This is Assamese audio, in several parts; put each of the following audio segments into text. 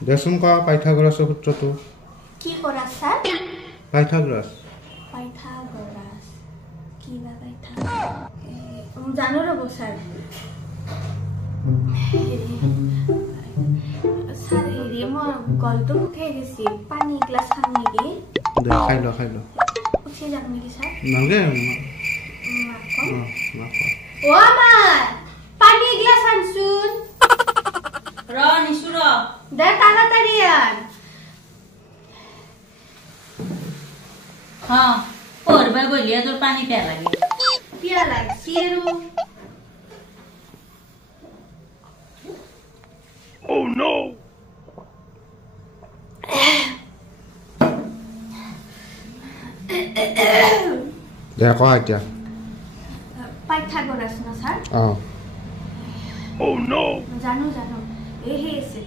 দেচোন ক পাইথাগোৰাছৰ সূত্ৰটো কি কৰা স্যাৰ পাইথাগোৰাছ কি বা জানো ৰব স্যাৰ স্যাৰ হেৰি মই গলটো উঠাই গেছি পানী গ্লাস খাম নেকি দে খাই ল উঠি যাম নেকি স্যার নালগে ও আমার পানী গ্লাস আনছুন র নিছু র দে তাড়াতাড়ি আন হ্যাঁ পড়বা বলিয়া তোর পানি পিয়া লাগে পিয়া লাগছি আৰু Oh no! দে ক এতিয়া পাইথাগোৰাছ না স্যার Oh no! জানো এহে আছে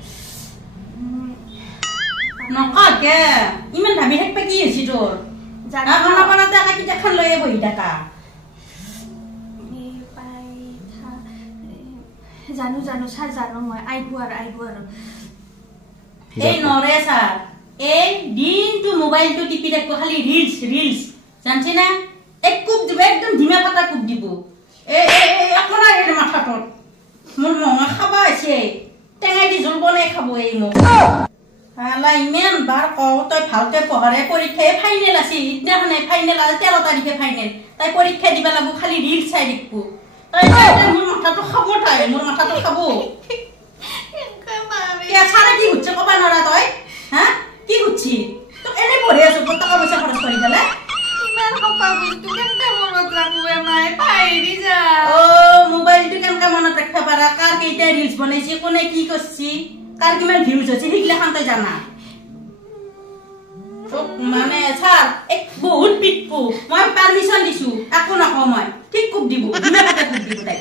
নককে ইমান ভাবি থাকবা কি হৈছে তোৰ জানো খানা বনাতে একা কিটা খান লয়ে বহি থাকা জানো স্যার জানো মই আইবো আৰু এই নৰে স্যার এই দিনটো মোবাইলটো টিপি থাকব খালি রিলস জানছি না এক কুপ দিব একদম ধিমা ফাটা কুপ দিব এই আপনা এর মাথাটোত মোৰ মঙা খাবা আছে টেঙাই দি জোল বনাই খাব এই মোক আলা ইমান বাৰ কও তই ভালকে পঢ়াৰে পৰীক্ষায় ফাইনেল আছে ইদিনাখনে ফাইনেল আছে 13 তাৰিখে ফাইনেল তাই পৰীক্ষা দিবা লাগব খালি ৰিলস চাই দেখব তাই মোৰ মাথাটো খাব তাই মোৰ মাথাটো খাব কে সাৰা কি হচ্ছে কবা নৰা তই হ্যাঁ কি হচ্ছি তো এনে পঢ়ে আছো কত টাকা পয়সা খরচ কৰি গলে ইমান হপা বস্তু কেনকে মনত ৰাখবে মাই পাইৰি যা ও মোবাইলটো কেনকা মনত ৰাখবা পাৰা কাৰ কেইটা ৰিলস বনাইছে কোনে কি কৰছি কাৰ কিমান ভিউজ হৈছে হিগলা খান তই জানা তো মানে স্যার এক বহুত পিটপু মই পারমিশন দিছো আকো নকও মই ঠিক কুপ দিব দিনা কথা কুপ দিব তাই